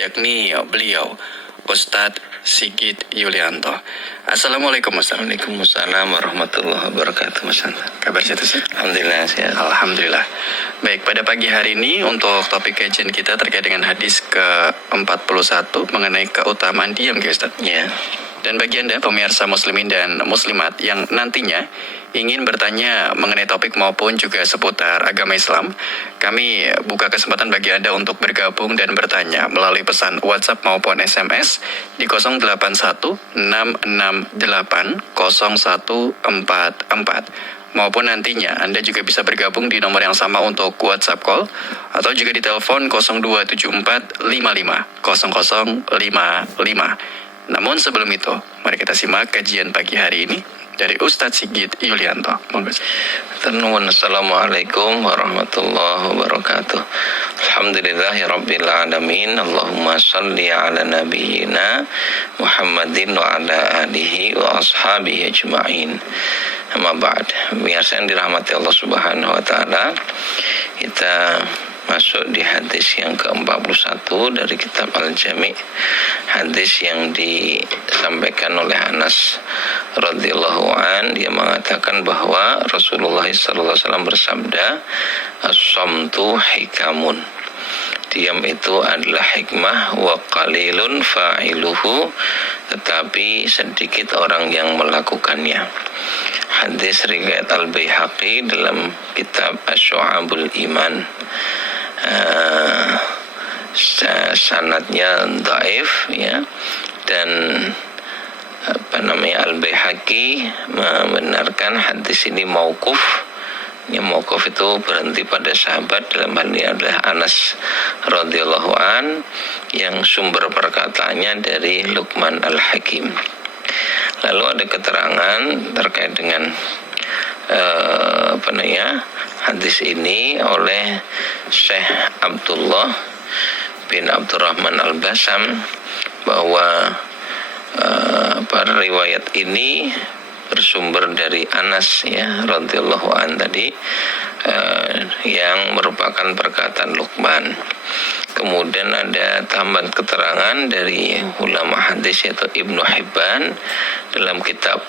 yakni beliau Ustadz Sigit Yulianto. Assalamualaikum Ustaz. Waalaikumsalam warahmatullahi wabarakatuh. Mas Anta. Kabar sehat Ustaz? Alhamdulillah sehat. Alhamdulillah. Baik, pada pagi hari ini untuk topik kajian kita terkait dengan hadis ke-41 mengenai keutamaan diam, Ustaz. Ya. Dan bagi Anda pemirsa muslimin dan muslimat yang nantinya ingin bertanya mengenai topik maupun juga seputar agama Islam, kami buka kesempatan bagi Anda untuk bergabung dan bertanya melalui pesan WhatsApp maupun SMS di 0816680144. Maupun nantinya Anda juga bisa bergabung di nomor yang sama untuk WhatsApp call atau juga di telepon 0274550055. Namun sebelum itu, mari kita simak kajian pagi hari ini dari Ustadz Sigit Yulianto. Assalamualaikum warahmatullahi wabarakatuh. Alhamdulillahirabbil alamin. Allahumma shalli ala nabiyyina Muhammadin wa ala alihi wa ashabihi ajma'in. Amma ba'd. Biasa yang dirahmati Allah Subhanahu wa taala, kita masuk di hadis yang ke-41 dari kitab Al-Jami', hadis yang disampaikan oleh Anas radhiyallahu an. Dia mengatakan bahwa Rasulullah sallallahu alaihi wasallam bersabda, as-samtu hikamun, diam itu adalah hikmah, wa qalilun fa'iluhu, tetapi sedikit orang yang melakukannya. Hadis riwayat Al-Baihaqi dalam kitab Asy-Syu'abul Iman. Sanadnya dhaif ya, dan Al-Baihaqi membenarkan hadis ini mauquf. Ya, mauquf itu berhenti pada sahabat, dalam hal ini adalah Anas radhiyallahu an, yang sumber perkataannya dari Luqman Al-Hakim. Lalu ada keterangan terkait dengan hadis ini oleh Syekh Abdullah bin Abdurrahman Al-Basam, bahwa riwayat ini bersumber dari Anas ya radhiyallahu an tadi, yang merupakan perkataan Luqman. Kemudian ada tambahan keterangan dari ulama hadis yaitu Ibnu Hibban dalam kitab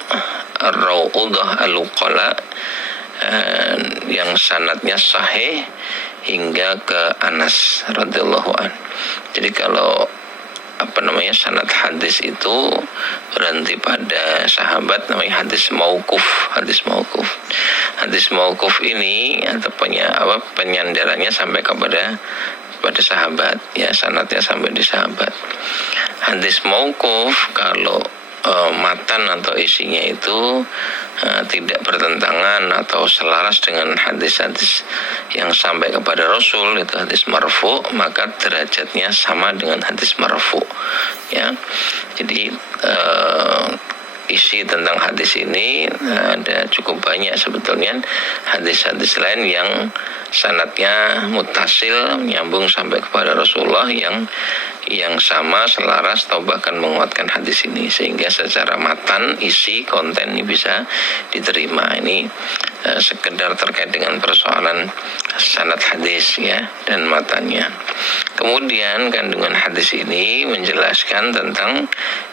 Ar-Rawudah Al-Uqala, yang sanadnya sahih hingga ke Anas radhiyallahu an. Jadi kalau sanad hadis itu berhenti pada sahabat, namanya hadis mauquf. Hadis mauquf ini atau penyandarannya sampai kepada sahabat ya, sanadnya sampai di sahabat. Hadis mauquf kalau matan atau isinya itu tidak bertentangan atau selaras dengan hadis-hadis yang sampai kepada Rasul, itu hadis marfu, maka derajatnya sama dengan hadis marfu ya. Jadi isi tentang hadis ini ada cukup banyak sebetulnya hadis-hadis lain yang sanadnya muttasil, nyambung sampai kepada Rasulullah, yang sama, selaras atau bahkan menguatkan hadis ini, sehingga secara matan, isi, konten ini bisa diterima. Ini sekedar terkait dengan persoalan sanad hadis ya dan matannya. Kemudian kandungan hadis ini menjelaskan tentang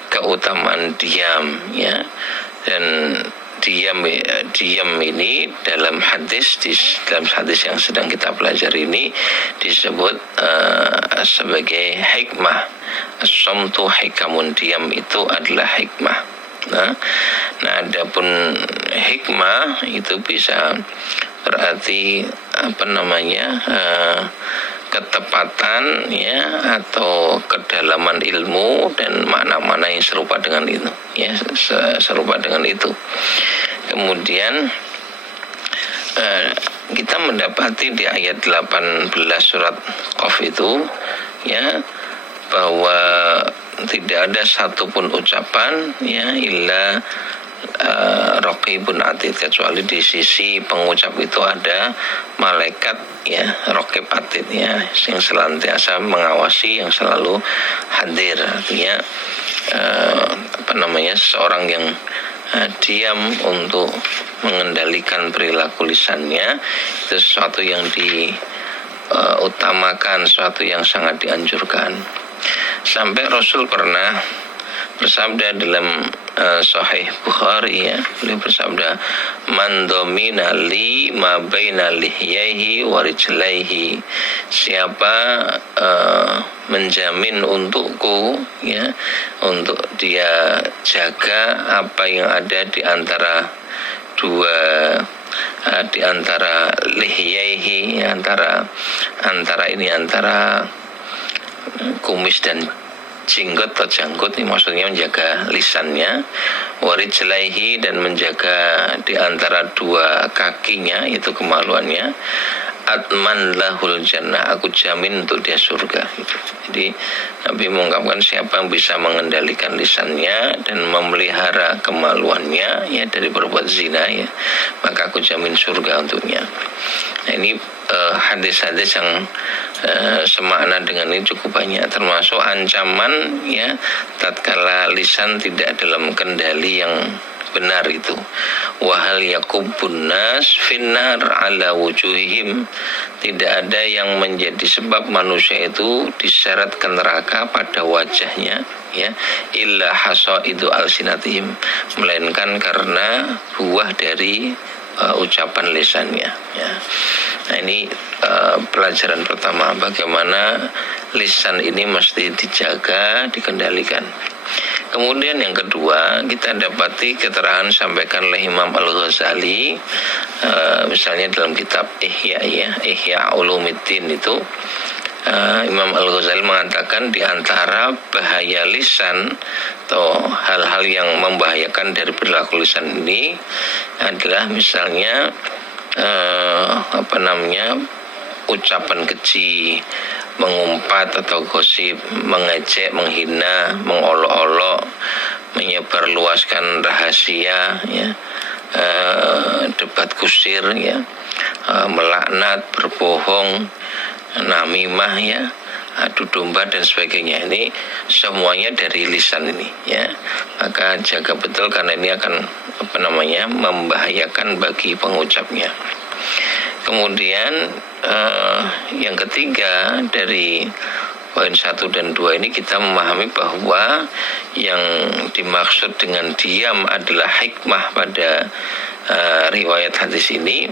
keutamaan diam ya, dan diam ini dalam hadis yang sedang kita pelajari ini disebut sebagai hikmah. As-samtu hikamun, diam itu adalah hikmah. Nah, adapun hikmah itu bisa berarti ketepatan ya, atau kedalaman ilmu dan makna-makna yang serupa dengan itu ya, serupa dengan itu. Kemudian kita mendapati di ayat 18 surat Qaf itu ya, bahwa tidak ada satupun ucapan ya illa raqibun atid, kecuali di sisi pengucap itu ada malaikat ya, raqib atid ya, yang senantiasa mengawasi, yang selalu hadir. Artinya seorang yang diam untuk mengendalikan perilaku lisannya itu sesuatu yang diutamakan, sesuatu yang sangat dianjurkan. sampai Rasul pernah bersabda dalam Sahih Bukhari, ya, beliau bersabda, man domina li ma baina lihyaihi wa rijlaihi, siapa menjamin untukku, ya, untuk dia jaga apa yang ada di antara di antara lihyaihi, antara kumis dan jenggot atau janggut, ini maksudnya menjaga lisannya, warijlaihi, dan menjaga di antara dua kakinya, itu kemaluannya, atman lahul jannah, aku jamin untuk dia surga. Jadi Nabi mengungkapkan siapa yang bisa mengendalikan lisannya dan memelihara kemaluannya, ya, dari berbuat zina, ya, maka aku jamin surga untuknya. Nah, ini hadis-hadis yang semakna dengan ini cukup banyak, termasuk ancaman, ya, tatkala lisan tidak dalam kendali yang benar itu. Wahal yakubun nas finnar ala wujuhihim, tidak ada yang menjadi sebab manusia itu diseret ke neraka pada wajahnya, ya, illa hasaidu alsinatihim, melainkan karena buah dari ucapan lisannya, ya. Nah, ini pelajaran pertama, bagaimana lisan ini mesti dijaga, dikendalikan. Kemudian yang kedua, kita dapati keterangan sampaikan oleh Imam Al-Ghazali, misalnya dalam kitab Ihya Ulumuddin itu, Imam Al-Ghazali mengatakan di antara bahaya lisan atau hal-hal yang membahayakan dari perilaku lisan ini adalah misalnya ucapan keji, mengumpat atau gosip, mengejek, menghina, mengolok-olok, menyebarluaskan rahasia, ya, debat kusir, ya, melaknat, berbohong, namimah, ya, adu domba dan sebagainya. Ini semuanya dari lisan ini, ya. Maka jaga betul karena ini akan membahayakan bagi pengucapnya. Kemudian yang ketiga dari poin 1 dan 2 ini kita memahami bahwa yang dimaksud dengan diam adalah hikmah pada riwayat hadis ini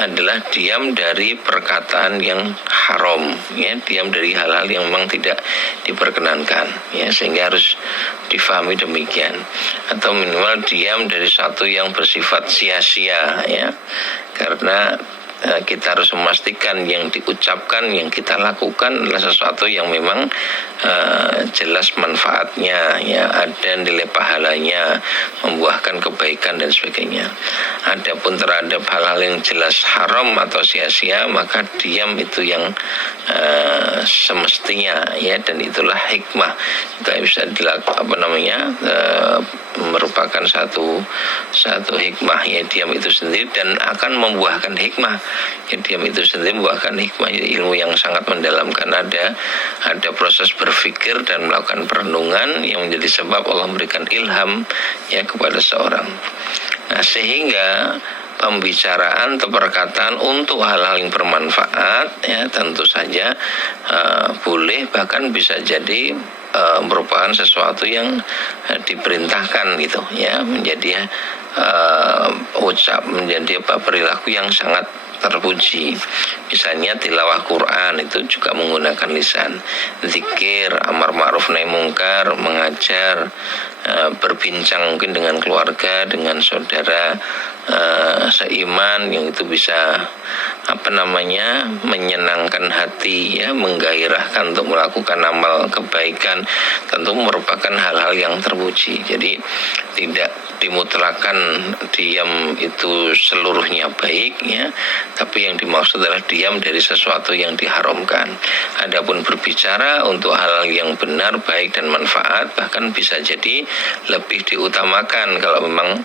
adalah diam dari perkataan yang haram, ya, diam dari hal-hal yang memang tidak diperkenankan, ya, sehingga harus difahami demikian, atau minimal diam dari satu yang bersifat sia-sia, ya, karena kita harus memastikan yang diucapkan, yang kita lakukan adalah sesuatu yang memang jelas manfaatnya, ya, ada nilai pahalanya, membuahkan kebaikan dan sebagainya. Adapun terhadap hal-hal yang jelas haram atau sia-sia, maka diam itu yang semestinya, ya, dan itulah hikmah. Kita bisa merupakan satu hikmah, ya, diam itu sendiri, dan akan membuahkan hikmah. Ya, diam itu sendiri membuahkan hikmah, ya, ilmu yang sangat mendalamkan. Ada proses berpikir dan melakukan perenungan yang menjadi sebab Allah memberikan ilham, ya, kepada seorang. Nah, sehingga pembicaraan atau perkataan untuk hal-hal yang bermanfaat, ya, tentu saja boleh, bahkan bisa jadi merupakan sesuatu yang diperintahkan, gitu, ya, menjadi perilaku yang sangat terpuji. Misalnya tilawah Quran itu juga menggunakan lisan, zikir, amar ma'ruf nahi mungkar, mengajar, berbincang mungkin dengan keluarga, dengan saudara seiman, yang itu bisa menyenangkan hati, ya, menggairahkan untuk melakukan amal kebaikan, tentu merupakan hal-hal yang terpuji. Jadi tidak dimutlakan diam itu seluruhnya baik, ya, tapi yang dimaksud adalah diam dari sesuatu yang diharamkan. Adapun berbicara untuk hal yang benar, baik dan manfaat, bahkan bisa jadi lebih diutamakan kalau memang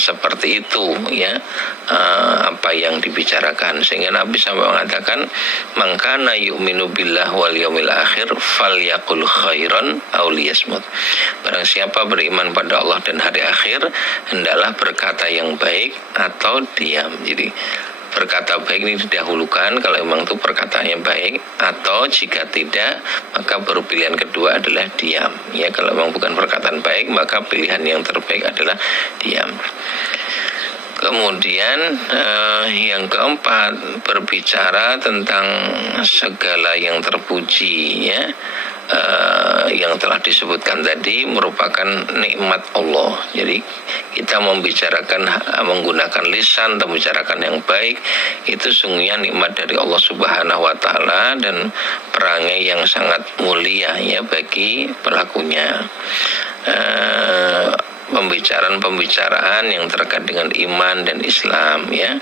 seperti itu, ya, apa yang dibicarakan, sehingga Nabi sampai mengatakan, man kana yu'minu billah wal yaumil akhir falyaqul khairan aw liyasmut. Barang siapa beriman pada Allah dan hari akhir, hendaklah berkata yang baik atau diam. Jadi berkata baik ini didahulukan kalau memang itu perkataannya baik, atau jika tidak maka baru pilihan kedua adalah diam. Ya, kalau memang bukan perkataan baik maka pilihan yang terbaik adalah diam. Kemudian yang keempat, berbicara tentang segala yang terpuji, ya, yang telah disebutkan tadi merupakan nikmat Allah. Jadi kita membicarakan menggunakan lisan atau membicarakan yang baik itu sungguhnya nikmat dari Allah Subhanahu wa taala dan perangai yang sangat mulia ya bagi pelakunya. Pembicaraan yang terkait dengan iman dan Islam, ya,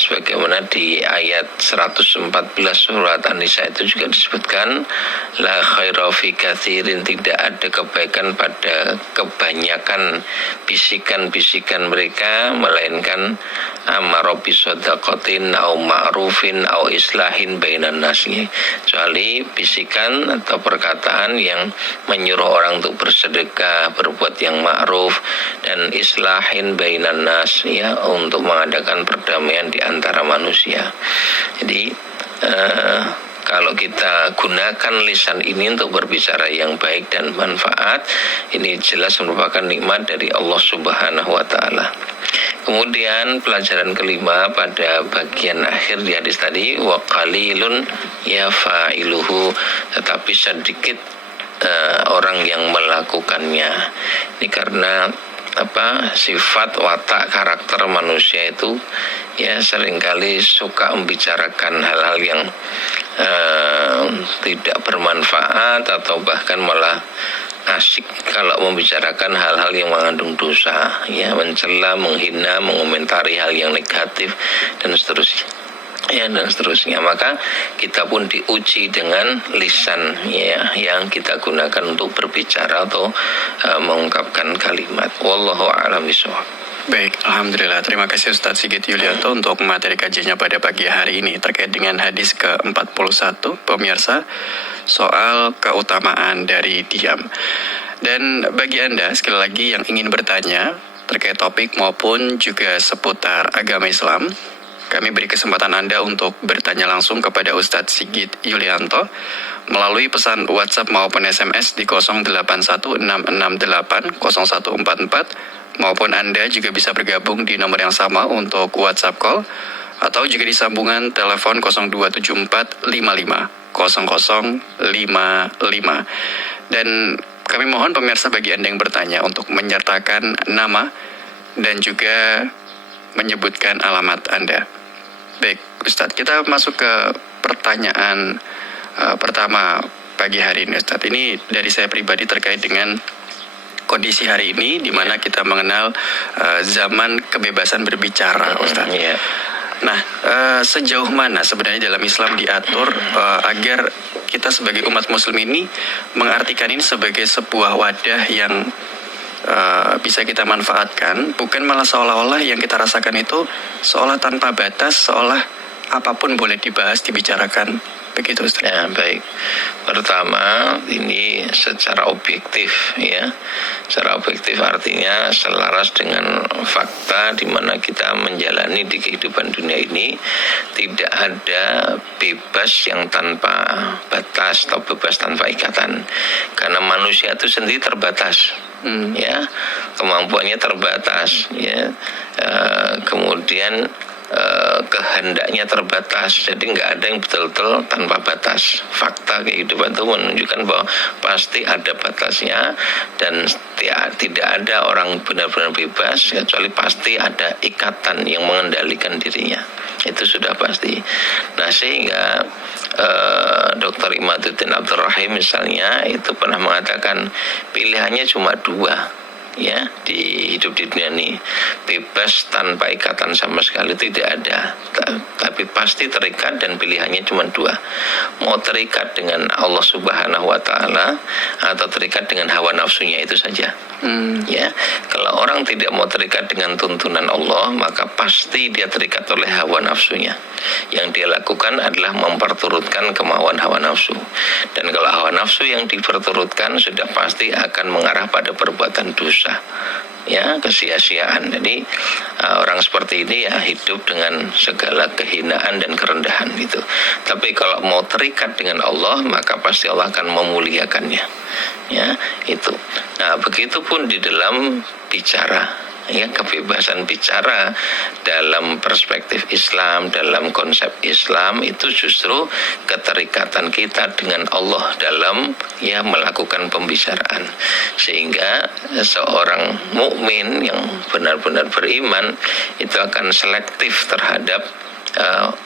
sebagaimana di ayat 114 surat An-Nisa itu juga disebutkan, la khaira fi katsirin, tidak ada kebaikan pada kebanyakan bisikan-bisikan mereka, melainkan amara bi shadaqatin au ma'rufin au islahin bainan nas, kecuali bisikan atau perkataan yang menyuruh orang untuk bersedekah, berbuat yang ma'ruf, dan islahin bainan nas, ya, untuk mengadakan perdamaian di antara manusia. Jadi kalau kita gunakan lisan ini untuk berbicara yang baik dan manfaat, ini jelas merupakan nikmat dari Allah Subhanahu wa taala. Kemudian pelajaran kelima pada bagian akhir di hadis tadi, wa qalilun ya fa'iluhu, tetapi sedikit orang yang melakukannya. Ini karena sifat watak karakter manusia itu ya seringkali suka membicarakan hal-hal yang tidak bermanfaat atau bahkan malah asik kalau membicarakan hal-hal yang mengandung dosa, ya, mencela, menghina, mengomentari hal yang negatif dan seterusnya. Ya, dan seterusnya. Maka kita pun diuji dengan lisan, ya, yang kita gunakan untuk berbicara atau mengungkapkan kalimat. Wallahu a'lam bishawab. Baik, Alhamdulillah. Terima kasih Ustadz Sigit Yulianto untuk materi kajiannya pada pagi hari ini terkait dengan hadis ke-41, pemirsa, soal keutamaan dari diam. Dan bagi Anda, sekali lagi yang ingin bertanya terkait topik maupun juga seputar agama Islam, kami beri kesempatan Anda untuk bertanya langsung kepada Ustadz Sigit Yulianto melalui pesan WhatsApp maupun SMS di 0816680144, maupun Anda juga bisa bergabung di nomor yang sama untuk WhatsApp call atau juga di sambungan telepon 0274550055. Dan kami mohon pemirsa bagi Anda yang bertanya untuk menyertakan nama dan juga menyebutkan alamat Anda. Baik, Ustadz, kita masuk ke pertanyaan pertama pagi hari ini, Ustadz. Ini dari saya pribadi terkait dengan kondisi hari ini di mana kita mengenal zaman kebebasan berbicara, Ustadz. Yeah. Nah, sejauh mana sebenarnya dalam Islam diatur agar kita sebagai umat muslim ini mengartikan ini sebagai sebuah wadah yang bisa kita manfaatkan, bukan malah seolah-olah yang kita rasakan itu seolah tanpa batas, seolah apapun boleh dibahas, dibicarakan, begitu Ustaz. Ya, baik. Pertama, ini secara objektif, ya. Secara objektif artinya selaras dengan fakta di mana kita menjalani di kehidupan dunia ini, tidak ada bebas yang tanpa batas atau bebas tanpa ikatan. Karena manusia itu sendiri terbatas. Ya, kemampuannya terbatas, ya, kemudian kehendaknya terbatas, jadi nggak ada yang betul-betul tanpa batas. Fakta kehidupan itu menunjukkan bahwa pasti ada batasnya dan tidak ada orang benar-benar bebas, kecuali pasti ada ikatan yang mengendalikan dirinya. Itu sudah pasti. Nah, sehingga Dr. Imaduddin Abdul Rahim misalnya itu pernah mengatakan pilihannya cuma dua, ya, di hidup di dunia ini, bebas tanpa ikatan sama sekali tidak ada, tapi pasti terikat dan pilihannya cuma dua, mau terikat dengan Allah Subhanahu wa taala atau terikat dengan hawa nafsunya, itu saja. Ya, kalau orang tidak mau terikat dengan tuntunan Allah, maka pasti dia terikat oleh hawa nafsunya. Yang dia lakukan adalah memperturutkan kemauan hawa nafsu, dan kalau hawa nafsu yang diperturutkan sudah pasti akan mengarah pada perbuatan dosa susah, ya, kesia-siaan. Jadi orang seperti ini ya hidup dengan segala kehinaan dan kerendahan gitu. Tapi kalau mau terikat dengan Allah, maka pasti Allah akan memuliakannya, ya, itu. Nah, begitupun di dalam bicara, ya, kebebasan bicara dalam perspektif Islam, dalam konsep Islam itu justru keterikatan kita dengan Allah dalam, ya, melakukan pembicaraan, sehingga seorang mukmin yang benar-benar beriman itu akan selektif terhadap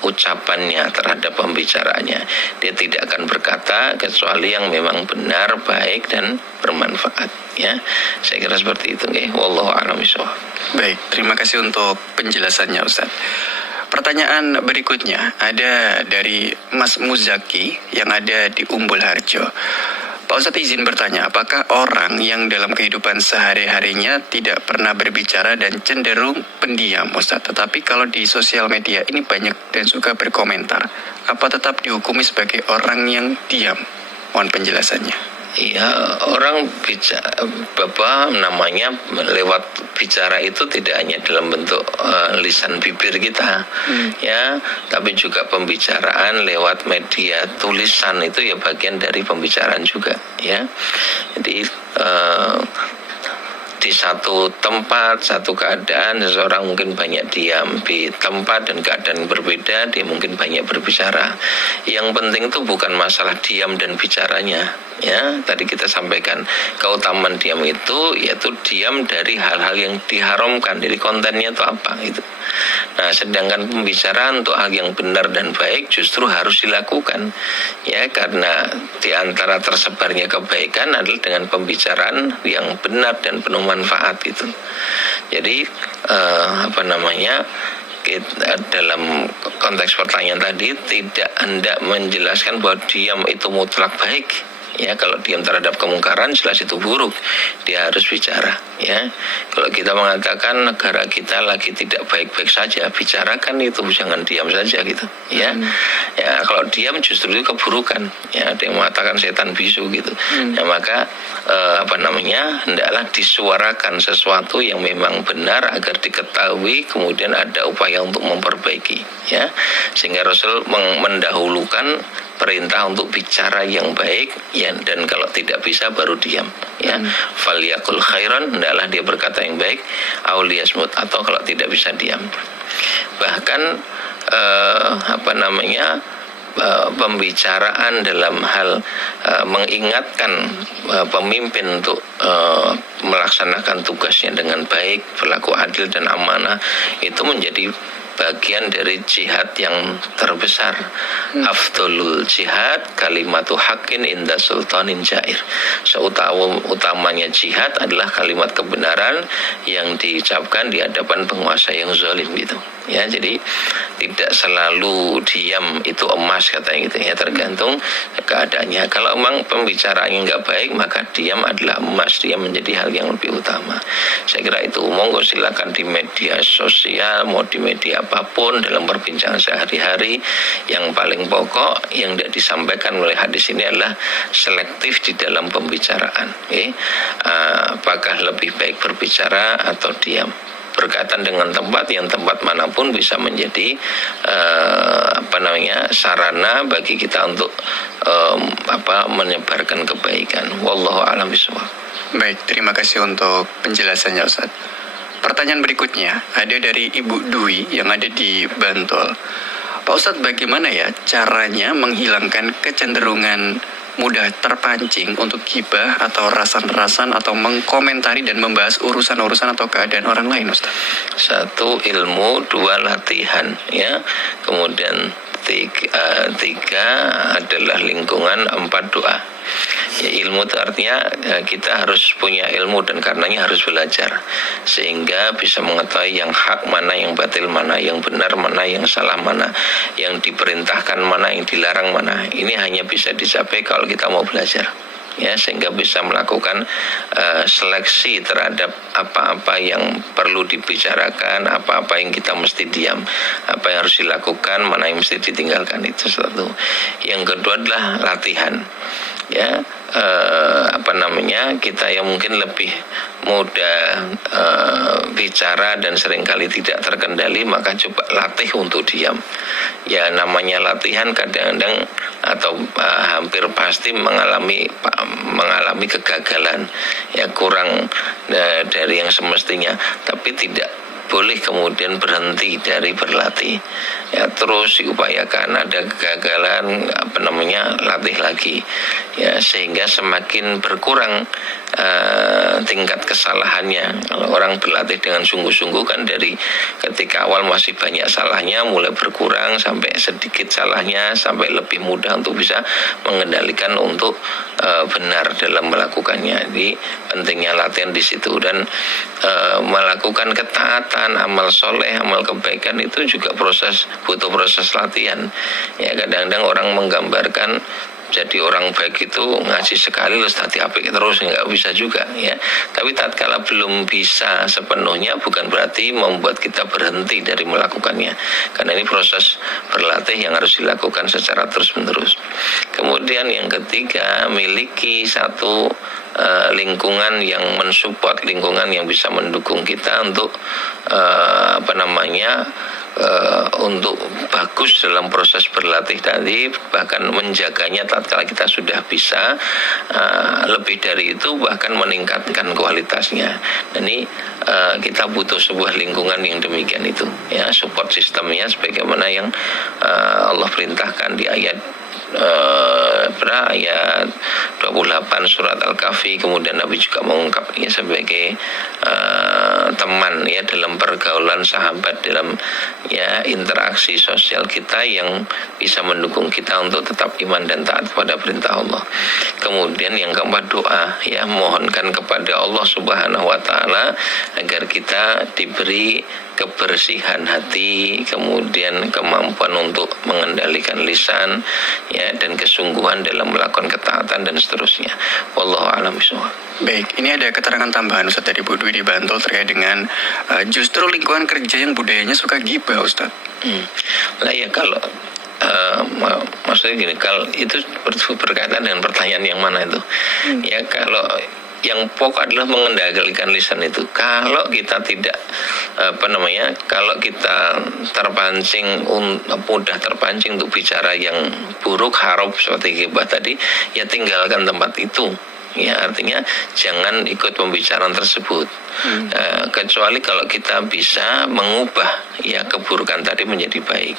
ucapannya, terhadap pembicaraannya. Dia tidak akan berkata kecuali yang memang benar, baik, dan bermanfaat, ya. Saya kira seperti itu, nggih. Wallahu a'lam bishawab. Baik, terima kasih untuk penjelasannya Ustaz. Pertanyaan berikutnya ada dari Mas Muzaki yang ada di Umbul Harjo. Pak Ustadz izin bertanya, apakah orang yang dalam kehidupan sehari-harinya tidak pernah berbicara dan cenderung pendiam Ustadz, tetapi kalau di sosial media ini banyak dan suka berkomentar, apa tetap dihukumi sebagai orang yang diam? Mohon penjelasannya. Ya, orang bicara, Bapak namanya lewat bicara itu tidak hanya dalam bentuk lisan bibir kita, ya, tapi juga pembicaraan lewat media tulisan itu ya bagian dari pembicaraan juga, ya. Jadi di satu tempat, satu keadaan, seseorang mungkin banyak diam. Di tempat dan keadaan berbeda, dia mungkin banyak berbicara. Yang penting itu bukan masalah diam dan bicaranya, ya. Tadi kita sampaikan keutamaan diam itu yaitu diam dari hal-hal yang diharamkan. Jadi kontennya itu apa itu. Nah, sedangkan pembicaraan untuk hal yang benar dan baik justru harus dilakukan, ya, karena di antara tersebarnya kebaikan adalah dengan pembicaraan yang benar dan penuh manfaat itu. Jadi kita, dalam konteks pertanyaan tadi tidak hendak menjelaskan bahwa diam itu mutlak baik. Ya, kalau diam terhadap kemungkaran jelas itu buruk, dia harus bicara, ya. Kalau kita mengatakan negara kita lagi tidak baik-baik saja, bicarakan itu, jangan diam saja gitu, ya. Ya, kalau diam justru itu keburukan, ya. Ada yang mengatakan setan bisu gitu. Ya, maka hendaklah disuarakan sesuatu yang memang benar agar diketahui, kemudian ada upaya untuk memperbaiki, ya. Sehingga Rasul mendahulukan perintah untuk bicara yang baik, ya, dan kalau tidak bisa baru diam, ya. Falyakul khairan, hendaklah dia berkata yang baik, aw liyasmut, atau kalau tidak bisa diam. Bahkan pembicaraan dalam hal mengingatkan pemimpin untuk melaksanakan tugasnya dengan baik, berlaku adil dan amanah, itu menjadi bagian dari jihad yang terbesar. Afdolul jihad kalimatu haqqin inda sultanin jair. Seutamanya jihad adalah kalimat kebenaran yang diucapkan di hadapan penguasa yang zalim gitu. Ya, jadi tidak selalu diam itu emas katanya gitu, ya, tergantung keadaannya. Kalau memang pembicaraannya nggak baik, maka diam adalah emas, diam menjadi hal yang lebih utama. Saya kira itu. Monggo silakan di media sosial, mau di media apapun, dalam perbincangan sehari-hari, yang paling pokok yang tidak disampaikan oleh hadis ini adalah selektif di dalam pembicaraan. Apakah lebih baik berbicara atau diam? Berkaitan dengan tempat, yang tempat manapun bisa menjadi sarana bagi kita untuk menyebarkan kebaikan. Wallahu a'lam bishawab. Baik, terima kasih untuk penjelasannya Ustaz. Pertanyaan berikutnya ada dari Ibu Dwi yang ada di Bantul. Pak Ustadz, bagaimana ya caranya menghilangkan kecenderungan mudah terpancing untuk gibah atau rasan-rasan atau mengkomentari dan membahas urusan-urusan atau keadaan orang lain, Ustaz? 1, ilmu, 2, latihan, ya. Kemudian 3 adalah lingkungan, 4 doa. Ya, ilmu itu artinya kita harus punya ilmu, dan karenanya harus belajar sehingga bisa mengetahui yang hak mana, yang batil mana, yang benar mana, yang salah mana, yang diperintahkan mana, yang dilarang mana. Ini hanya bisa dicapai kalau kita mau belajar, ya, sehingga bisa melakukan seleksi terhadap apa-apa yang perlu dibicarakan, apa-apa yang kita mesti diam, apa yang harus dilakukan, mana yang mesti ditinggalkan. Itu satu. Yang kedua adalah latihan, ya. kita yang mungkin lebih mudah bicara dan seringkali tidak terkendali, maka coba latih untuk diam. Ya namanya latihan kadang-kadang atau hampir pasti mengalami kegagalan, ya kurang dari yang semestinya, tapi tidak boleh kemudian berhenti dari berlatih, ya terus diupayakan. Ada kegagalan latih lagi, ya sehingga semakin berkurang tingkat kesalahannya. Kalau orang berlatih dengan sungguh-sungguh kan dari ketika awal masih banyak salahnya, mulai berkurang sampai sedikit salahnya, sampai lebih mudah untuk bisa mengendalikan untuk benar dalam melakukannya. Jadi pentingnya latihan di situ, dan melakukan ketaatan, amal soleh, amal kebaikan itu juga butuh proses latihan. Ya kadang-kadang orang menggambarkan jadi orang baik itu ngaji sekali terus tadi apik terus, nggak bisa juga, ya. Tapi tatkala belum bisa sepenuhnya bukan berarti membuat kita berhenti dari melakukannya, karena ini proses berlatih yang harus dilakukan secara terus-menerus. Kemudian yang ketiga, miliki satu lingkungan yang mensupport, lingkungan yang bisa mendukung kita untuk untuk bagus dalam proses berlatih tadi, bahkan menjaganya tatkala kita sudah bisa, lebih dari itu bahkan meningkatkan kualitasnya. Dan ini kita butuh sebuah lingkungan yang demikian itu, ya, support sistemnya sebagaimana yang Allah perintahkan di ayat ayat 28 surat Al-Kahfi. Kemudian Nabi juga mengungkapnya sebagai teman, ya, dalam pergaulan sahabat, dalam interaksi sosial kita yang bisa mendukung kita untuk tetap iman dan taat pada perintah Allah. Kemudian yang keempat, doa, ya, mohonkan kepada Allah Subhanahu wa taala agar kita diberi kebersihan hati, kemudian kemampuan untuk mengendalikan lisan, ya, dan kesungguhan dalam melakukan ketaatan dan seterusnya. Wallahu a'lam bishawab. Baik, ini ada keterangan tambahan Ustaz dari Bu Dwi di Bantul terkait dengan justru lingkungan kerja yang budayanya suka gibah, Ustaz. Lah ya, kalau maksudnya gini, kalau itu berkaitan dengan pertanyaan yang mana itu, ya, kalau yang pokok adalah mengendalikan lisan itu. Kalau kita tidak kalau kita mudah terpancing untuk bicara yang buruk, haram seperti ghibah tadi, ya tinggalkan tempat itu. Ya, artinya jangan ikut pembicaraan tersebut. Kecuali kalau kita bisa mengubah, ya, keburukan tadi menjadi baik,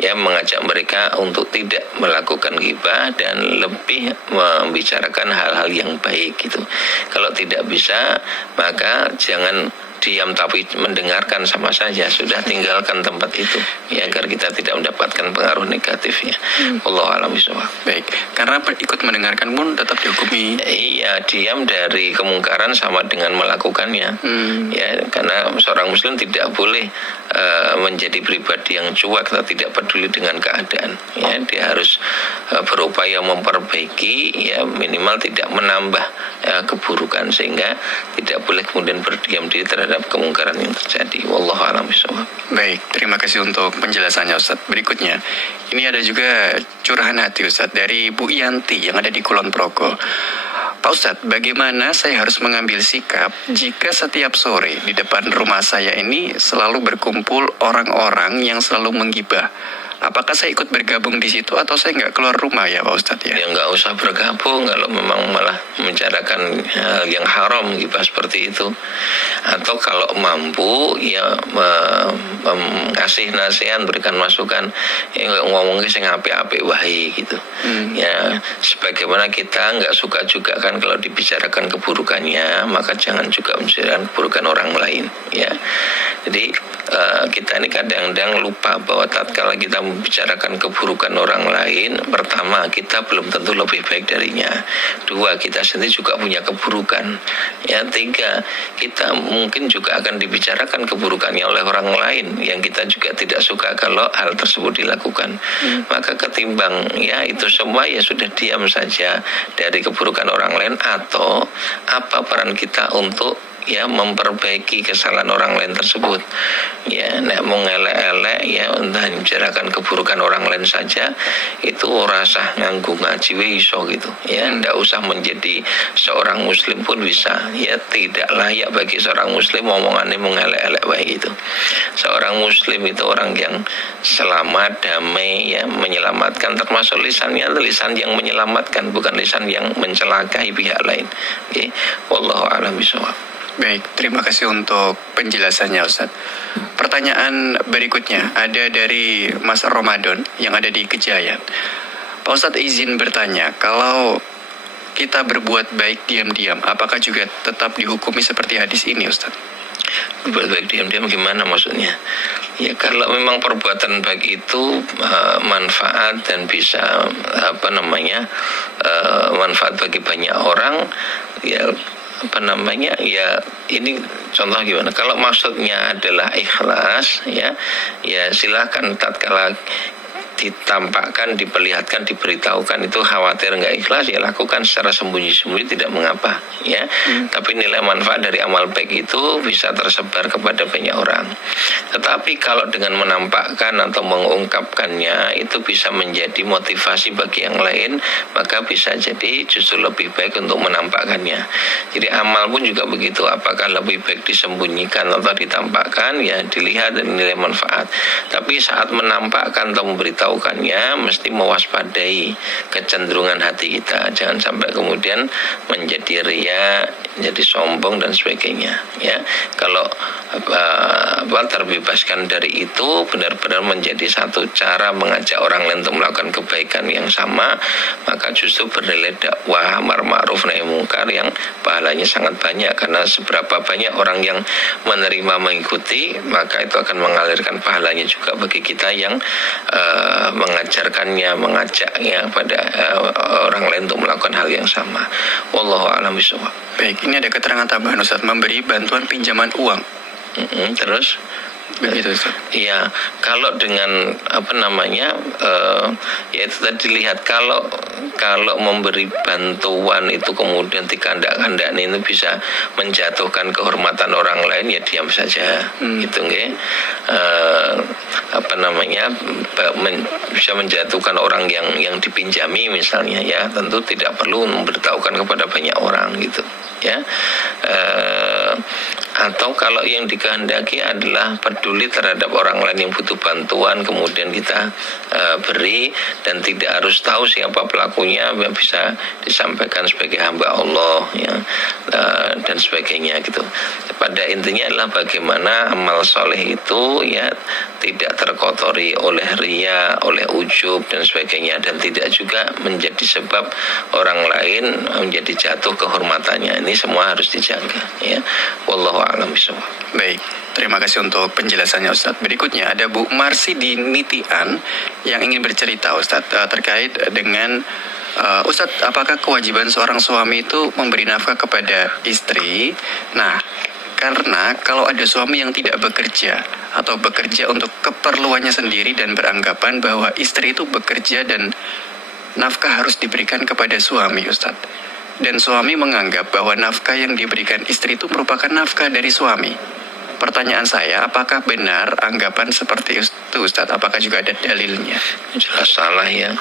ya, mengajak mereka untuk tidak melakukan ghibah dan lebih membicarakan hal-hal yang baik gitu. Kalau tidak bisa, maka jangan diam tapi mendengarkan sama saja, sudah tinggalkan tempat itu, ya, agar kita tidak mendapatkan pengaruh negatifnya. Wallahu a'lam bishawab. Baik, karena ikut mendengarkan pun tetap dihukumi. Iya, diam dari kemungkaran sama dengan melakukannya. Ya, karena seorang muslim tidak boleh menjadi pribadi yang cuek atau tidak peduli dengan keadaan. Ya, dia harus berupaya memperbaiki, ya, minimal tidak menambah keburukan, sehingga tidak boleh kemudian berdiam diri terhadap kemungkaran yang terjadi. Wallahu a'lam bishawab. Baik, terima kasih untuk penjelasannya, Ustaz. Berikutnya, ini ada juga curahan hati, Ustaz, dari Bu Yanti yang ada di Kulon Progo. Pak Ustadz, bagaimana saya harus mengambil sikap jika setiap sore di depan rumah saya ini selalu berkumpul orang-orang yang selalu menggibah? Apakah saya ikut bergabung di situ atau saya nggak keluar rumah, ya Pak Ustadz, ya? Ya nggak usah bergabung kalau memang malah membicarakan hal yang haram gibah seperti itu. Atau kalau mampu, ya kasih nasihat, berikan masukan, ya ngomongnya saya ngapi-api wahi gitu. Ya, sebagaimana kita nggak suka juga kan kalau dibicarakan keburukannya, maka jangan juga membicarakan keburukan orang lain, ya. Jadi kita ini kadang-kadang lupa bahwa tatkala kita membicarakan keburukan orang lain, pertama, kita belum tentu lebih baik darinya. Dua, kita sendiri juga punya keburukan. Ya, tiga, kita mungkin juga akan dibicarakan keburukannya oleh orang lain yang kita juga tidak suka kalau hal tersebut dilakukan. Maka ketimbang, ya, itu semua, ya sudah diam saja dari keburukan orang lain, atau apa peran kita untuk ya memperbaiki kesalahan orang lain tersebut. Ya, nek mau ngelek-elek ya entah membicarakan keburukan orang lain saja itu rasa nganggu ngaji iso gitu. Ya, ndak usah menjadi seorang muslim pun bisa. Ya, tidak layak bagi seorang muslim omongannya mengelek-elek baik itu. Seorang muslim itu orang yang selamat, damai, ya, menyelamatkan, termasuk lisannya lisan yang menyelamatkan, bukan lisan yang mencelakai pihak lain. Oke, wallahu a'lam bishawab. Baik, terima kasih untuk penjelasannya Ustaz. Pertanyaan berikutnya ada dari Mas Ramadan yang ada di Kejayan. Pak Ustadz izin bertanya, kalau kita berbuat baik diam-diam, apakah juga tetap dihukumi seperti hadis ini Ustadz? Berbuat baik diam-diam gimana maksudnya? Ya, kalau memang perbuatan baik itu manfaat dan bisa manfaat bagi banyak orang, ya ya ini contoh gimana? Kalau maksudnya adalah ikhlas, ya silakan tatkala ditampakkan, diperlihatkan, diberitahukan itu khawatir nggak ikhlas, ya lakukan secara sembunyi-sembunyi, tidak mengapa, ya. Tapi nilai manfaat dari amal baik itu bisa tersebar kepada banyak orang. Tetapi kalau dengan menampakkan atau mengungkapkannya itu bisa menjadi motivasi bagi yang lain, maka bisa jadi justru lebih baik untuk menampakkannya. Jadi amal pun juga begitu, apakah lebih baik disembunyikan atau ditampakkan, ya dilihat dari nilai manfaat. Tapi saat menampakkan atau memberitahukannya mesti mewaspadai kecenderungan hati kita, jangan sampai kemudian menjadi ria, jadi sombong dan sebagainya, ya. Kalau terbebaskan dari itu, benar-benar menjadi satu cara mengajak orang lain untuk melakukan kebaikan yang sama, maka justru bernilai dakwah amar ma'ruf nahi mungkar yang pahalanya sangat banyak, karena seberapa banyak orang yang menerima mengikuti, maka itu akan mengalirkan pahalanya juga bagi kita yang mengajarkannya, mengajaknya pada orang lain untuk melakukan hal yang sama. Wallahu a'lam bishawab. Baik, ini ada keterangan tambahan Ustaz, memberi bantuan pinjaman uang. Terus begitu Ustaz. Iya, kalau dengan ya itu tadi lihat, kalau memberi bantuan itu kemudian dikandak-kandak itu bisa menjatuhkan kehormatan orang lain, ya diam saja, gitu nggih. Bisa menjatuhkan orang yang dipinjami misalnya, ya tentu tidak perlu memberitahukan kepada banyak orang gitu, ya. Atau kalau yang dikehendaki adalah peduli terhadap orang lain yang butuh bantuan, kemudian kita beri dan tidak harus tahu siapa pelakunya, bisa disampaikan sebagai hamba Allah, ya, dan sebagainya gitu. Pada intinya adalah bagaimana amal soleh itu ya tidak terkotori oleh ria, oleh ujub dan sebagainya, dan tidak juga menjadi sebab orang lain menjadi jatuh kehormatannya. Ini semua harus dijaga, ya. Wallahu a'lam bishawab. Baik, terima kasih untuk penjelasannya Ustadz. Berikutnya ada Bu Marsi di Nitian yang ingin bercerita Ustadz terkait dengan Ustadz, apakah kewajiban seorang suami itu memberi nafkah kepada istri? Nah, karena kalau ada suami yang tidak bekerja atau bekerja untuk keperluannya sendiri dan beranggapan bahwa istri itu bekerja dan nafkah harus diberikan kepada suami Ustadz. Dan suami menganggap bahwa nafkah yang diberikan istri itu merupakan nafkah dari suami. Pertanyaan saya, apakah benar anggapan seperti itu Ustadz? Apakah juga ada dalilnya? Jelas salah, ya.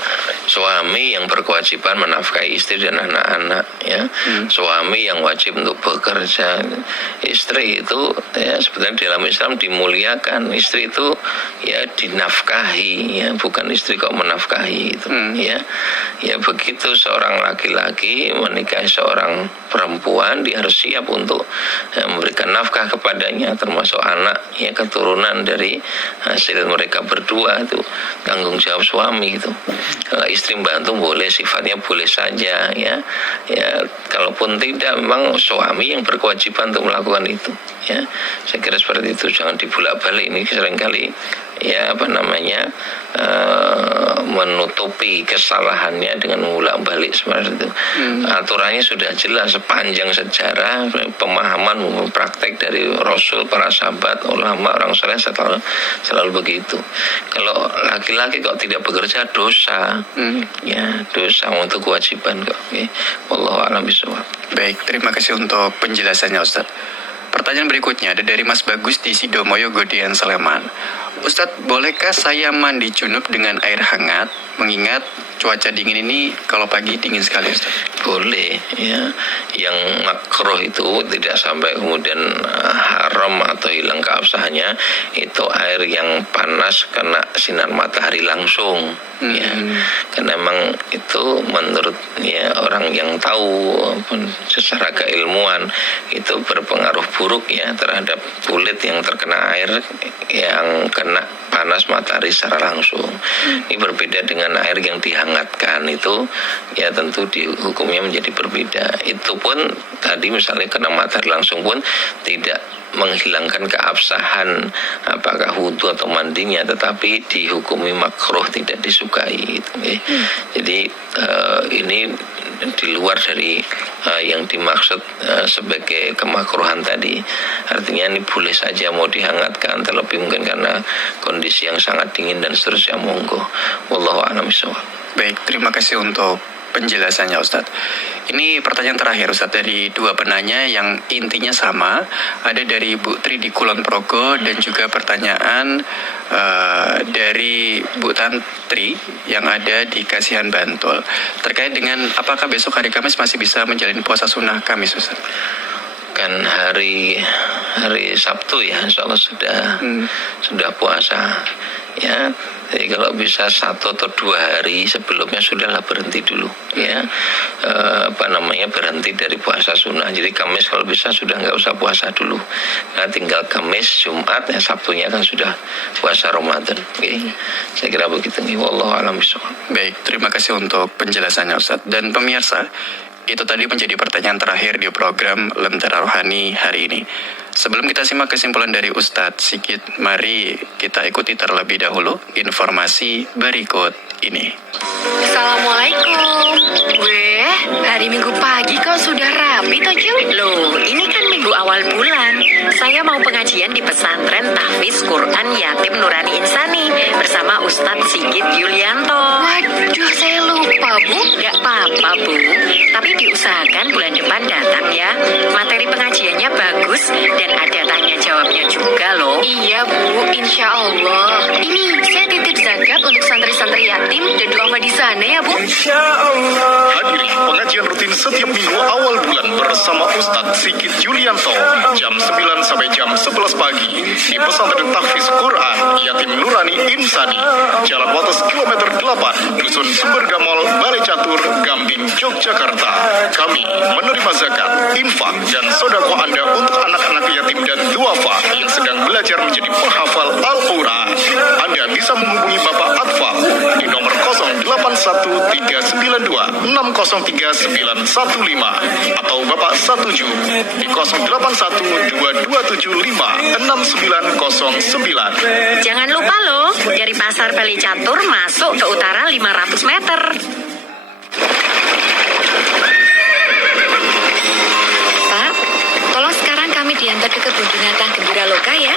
Suami yang berkewajiban menafkahi istri dan anak-anak, ya. Suami yang wajib untuk bekerja. Istri itu ya sebenarnya dalam Islam dimuliakan. Istri itu ya dinafkahi, ya, bukan istri kok menafkahi itu, ya. Ya begitu seorang laki-laki menikahi seorang perempuan, dia harus siap untuk memberikan nafkah kepadanya, termasuk anak, ya, keturunan dari hasil mereka berdua, itu tanggung jawab suami itu. Kalau istri bantu boleh, sifatnya boleh saja, ya. Ya, kalaupun tidak, memang suami yang berkewajiban untuk melakukan itu, ya. Saya kira seperti itu, jangan dibulak-balik. Ini seringkali ya menutupi kesalahannya dengan mengulang-balik seperti itu. Aturannya sudah jelas sepanjang sejarah, pemahaman praktek dari Rasul, para sahabat, ulama, orang soleh selalu begitu. Kalau laki-laki kok tidak bekerja, dosa, ya dosa untuk kewajiban kok. Okay. Wallahu a'lam bishawab. Baik, terima kasih untuk penjelasannya Ustaz. Pertanyaan berikutnya ada dari Mas Bagus di Sidomoyo, Godian, Sleman. Ustadz, bolehkah saya mandi junub dengan air hangat? Mengingat cuaca dingin ini kalau pagi dingin sekali, Ustadz. Boleh, ya. Yang makruh itu tidak sampai kemudian haram atau hilang keabsahannya, itu air yang panas kena sinar matahari langsung. Ya, karena memang itu menurut ya orang yang tahu secara keilmuan itu berpengaruh buruk ya terhadap kulit yang terkena air yang kena panas matahari secara langsung. Ini berbeda dengan air yang dihangatkan, itu ya tentu hukumnya menjadi berbeda. Itu pun tadi misalnya kena matahari langsung pun tidak menghilangkan keabsahan apakah wudhu atau mandinya, tetapi dihukumi makruh, tidak disukai. Jadi ini di luar dari yang dimaksud sebagai kemakruhan tadi. Artinya ini boleh saja mau dihangatkan, terlebih mungkin karena kondisi yang sangat dingin dan seterusnya, monggo. Wallahu a'lam bishawab. Baik, terima kasih untuk penjelasannya, Ustadz. Ini pertanyaan terakhir, Ustadz, dari dua penanya yang intinya sama. Ada dari Bu Tri di Kulon Progo dan juga pertanyaan dari Bu Tantri yang ada di Kasihan, Bantul. Terkait dengan apakah besok hari Kamis masih bisa menjalani puasa sunnah Kamis, Ustadz? Kan hari Sabtu ya, insya Allah sudah puasa ya. Jadi kalau bisa 1 atau 2 hari sebelumnya sudahlah berhenti dulu ya, berhenti dari puasa sunnah. Jadi Kamis kalau bisa sudah nggak usah puasa dulu. Nah tinggal Kamis, Jumat, ya Sabtunya kan sudah puasa Ramadan. Okay. Saya kira begitu nih. Wallahu a'lam bishawab. Baik, terima kasih untuk penjelasannya, Ustadz. Dan pemirsa, itu tadi menjadi pertanyaan terakhir di program Lentera Rohani hari ini. Sebelum kita simak kesimpulan dari Ustadz Sigit, mari kita ikuti terlebih dahulu informasi berikut ini. Assalamualaikum. Weh, hari Minggu pagi kok sudah rapi toh, Jul? Loh, ini kan minggu awal bulan. Saya mau pengajian di pesantren Tahfiz Quran Yatim Nurani Insani bersama Ustadz Sigit Yulianto. Waduh, saya lupa, Bu. Gak apa-apa, Bu. Tapi diusahakan bulan depan datang ya. Materi pengajiannya bagus dan ada tanya jawabnya juga loh. Iya, Bu. Insya Allah. Ini saya titip zakat untuk santri-santri yatim dan duafa di sana ya, Bu. Insya Allah. Hadiri pengajian rutin setiap minggu awal bulan bersama Ustadz Sigit Yulianto jam 9 sampai jam 11 pagi di pesantren Tahfiz Quran Yatim Nurani Insani, Jalan Wates kilometer 8, Dusun Sumbergamol, Balai Catur, Gambing, Yogyakarta. Kami menerima zakat, infak, dan sedekah Anda untuk anak-anak yatim dan duafa yang sedang belajar menjadi penghafal Al-Quran. Anda bisa menghubungi Bapak Atfal di nomor 081392603915 atau Bapak Satuju di 0812275699. Jangan lupa loh, dari Pasar Balai Catur masuk ke utara 500 meter. Pak, tolong sekarang kami diantar ke kebun binatang Gembira Loka ya.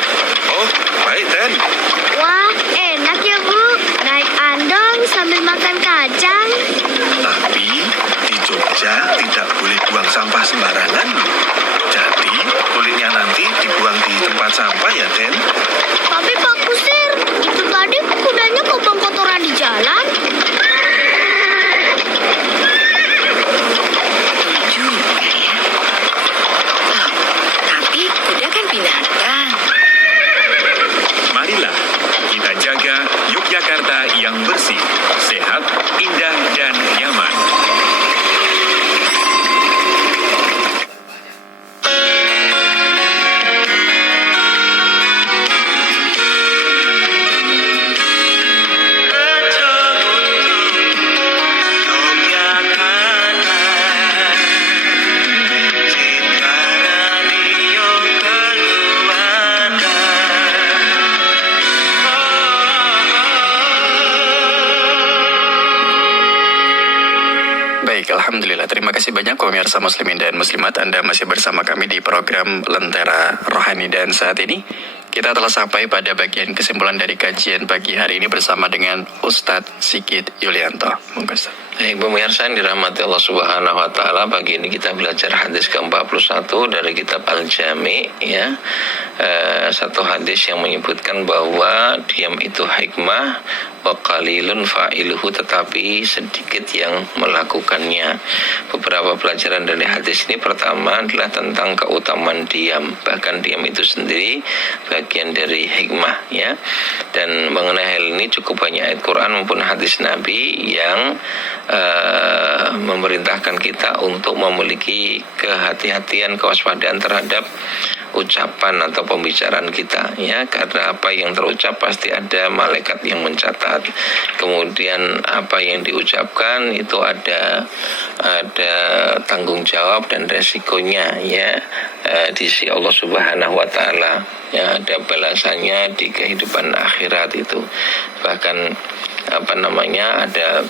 Oh, baik, Den. Wah, enak ya, Bu. Naik andong sambil makan kacang. Tapi di Jogja tidak boleh buang sampah sembarangan. Jadi kulitnya nanti dibuang di tempat sampah ya, Den. Tapi Pak Kusir, itu tadi kudanya kobong kotoran di jalan. Juga ya. Oh, tapi kuda kan binatang. Marilah kita jaga Yogyakarta yang bersih, sehat, indah, dan nyaman. Baik, Alhamdulillah. Terima kasih banyak pemirsa muslimin dan muslimat. Anda masih bersama kami di program Lentera Rohani. Dan saat ini Kita telah sampai pada bagian kesimpulan dari kajian pagi hari ini bersama dengan Ustadz Sigit Yulianto. Monggo Ustaz. Baik, pemirsa yang dirahmati Allah Subhanahu wa taala, pagi ini kita belajar hadis ke-41 dari kitab Al-Jami, ya. Satu hadis yang menyebutkan bahwa diam itu hikmah, wa qalilun fa'iluhu, tetapi sedikit yang melakukannya. Beberapa pelajaran dari hadis ini, pertama adalah tentang keutamaan diam. Bahkan diam itu sendiri bagian dari hikmah, ya. Dan mengenai hal ini cukup banyak ayat Quran maupun hadis Nabi yang memerintahkan kita untuk memiliki kehati-hatian, kewaspadaan terhadap ucapan atau pembicaraan kita, ya, karena apa yang terucap pasti ada malaikat yang mencatat. Kemudian apa yang diucapkan itu ada tanggung jawab dan resikonya, ya, di sisi Allah Subhanahu wa taala, ya, ada balasannya di kehidupan akhirat itu. Bahkan ada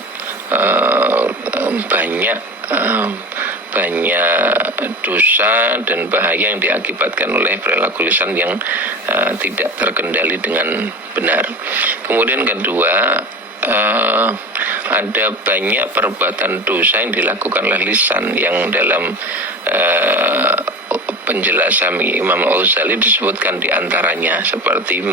banyak dosa dan bahaya yang diakibatkan oleh perilaku lisan yang tidak terkendali dengan benar. Kemudian kedua, ada banyak perbuatan dosa yang dilakukan oleh lisan yang dalam penjelasan Imam Al-Ghazali disebutkan diantaranya seperti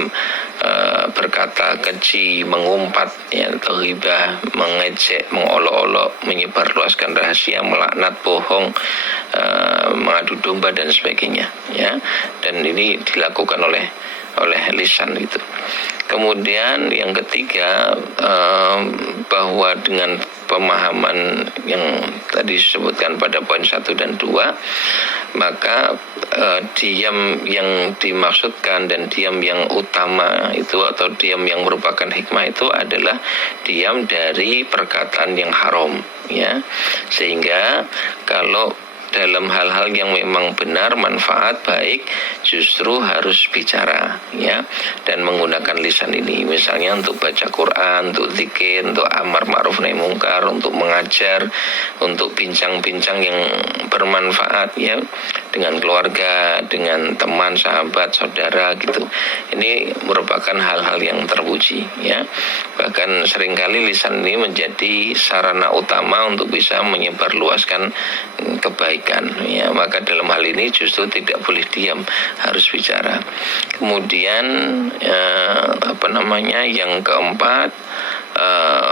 berkata keji, mengumpat, ya, atau ghibah, mengejek, mengolok-olok, menyebarluaskan rahasia, melaknat, bohong, mengadu domba dan sebagainya, ya. Dan ini dilakukan oleh lisan itu. Kemudian yang ketiga, bahwa dengan pemahaman yang tadi disebutkan pada poin 1 dan 2, maka diam yang dimaksudkan dan diam yang utama itu, atau diam yang merupakan hikmah itu adalah diam dari perkataan yang haram, ya. Sehingga kalau dalam hal-hal yang memang benar, manfaat, baik, justru harus bicara, ya, dan menggunakan lisan ini, misalnya untuk baca Quran, untuk zikir, untuk amar ma'ruf nahi mungkar, untuk mengajar, untuk bincang-bincang yang bermanfaat, ya, dengan keluarga, dengan teman, sahabat, saudara, gitu. Ini merupakan hal-hal yang terpuji, ya. Bahkan seringkali lisan ini menjadi sarana utama untuk bisa menyebarluaskan kebaikan, ya. Maka dalam hal ini justru tidak boleh diam, harus bicara. Kemudian yang keempat,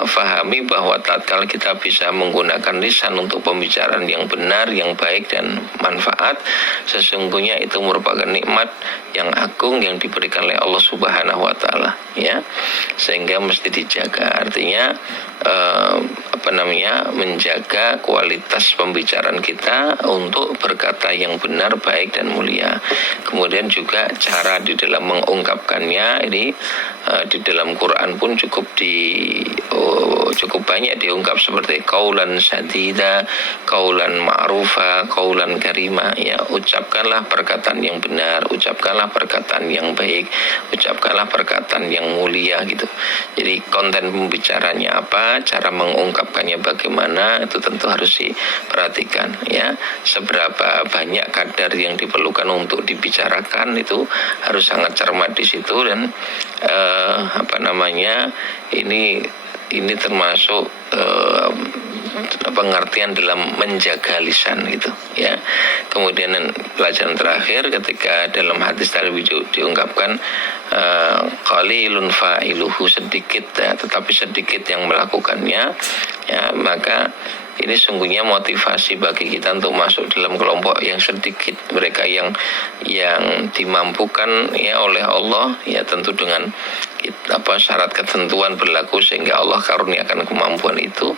fahami bahwa tatkala kita bisa menggunakan lisan untuk pembicaraan yang benar, yang baik dan manfaat, sesungguhnya itu merupakan nikmat yang agung yang diberikan oleh Allah Subhanahu wa taala, ya. Sehingga mesti dijaga. Artinya menjaga kualitas pembicaraan kita untuk berkata yang benar, baik dan mulia. Kemudian juga cara di dalam mengungkapkannya ini di dalam Quran pun cukup banyak diungkap seperti qaulan sadida, qaulan ma'rufa, qaulan karima, ya. Ucapkanlah perkataan yang benar, ucapkanlah perkataan yang baik, ucapkanlah perkataan yang mulia, gitu. Jadi konten pembicaranya apa, cara mengungkapkannya bagaimana, itu tentu harus diperhatikan, ya. Seberapa banyak kadar yang diperlukan untuk dibicarakan itu harus sangat cermat di situ. Dan ini termasuk pengertian dalam menjaga lisan, gitu, ya. Kemudian pelajaran terakhir, ketika dalam hadis tadi diungkapkan qalilun fa'iluhu, sedikit, ya, tetapi sedikit yang melakukannya, ya, maka ini sungguhnya motivasi bagi kita untuk masuk dalam kelompok yang sedikit, mereka yang dimampukan, ya, oleh Allah, ya, tentu dengan syarat ketentuan berlaku sehingga Allah karuniakan kemampuan itu,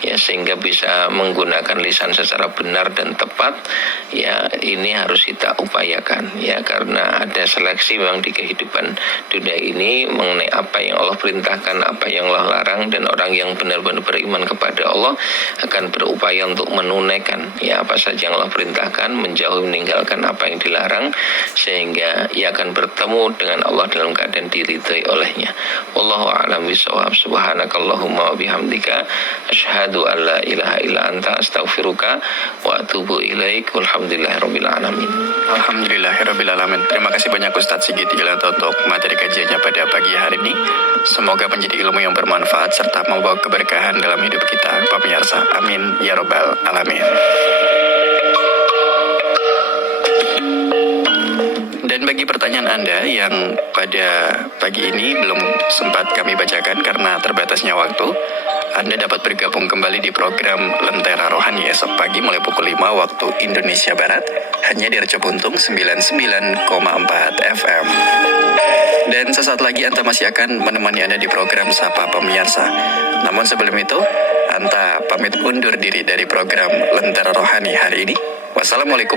ya, sehingga bisa menggunakan lisan secara benar dan tepat, ya. Ini harus kita upayakan, ya, karena ada seleksi memang di kehidupan dunia ini mengenai apa yang Allah perintahkan, apa yang Allah larang, dan orang yang benar-benar beriman kepada Allah akan berupaya untuk menunaikan, ya, apa saja yang Allah perintahkan, menjauhi meninggalkan apa yang dilarang, sehingga ia akan bertemu dengan Allah dalam keadaan diridhai oleh hidayahnya. Wallahu a'lam bishawab. Subhanakallahumma wa bihamdika asyhadu an la ilaha illa anta astaghfiruka wa atubu ilaik. Walhamdulillahirabbil alamin. Alhamdulillahirrabbilalamin. Terima kasih banyak Ustadz Sigit Yulianto untuk materi kajiannya pada pagi hari ini. Semoga menjadi ilmu yang bermanfaat serta membawa keberkahan dalam hidup kita, pemirsa. Amin ya robbal alamin. Dan bagi pertanyaan Anda yang pada pagi ini belum sempat kami bacakan karena terbatasnya waktu, Anda dapat bergabung kembali di program Lentera Rohani esok pagi mulai pukul 5 waktu Indonesia Barat, hanya di Raja Buntung 99,4 FM. Dan sesaat lagi Anta masih akan menemani Anda di program Sapa Pemirsa. Namun sebelum itu, Anta pamit undur diri dari program Lentera Rohani hari ini. Wassalamualaikum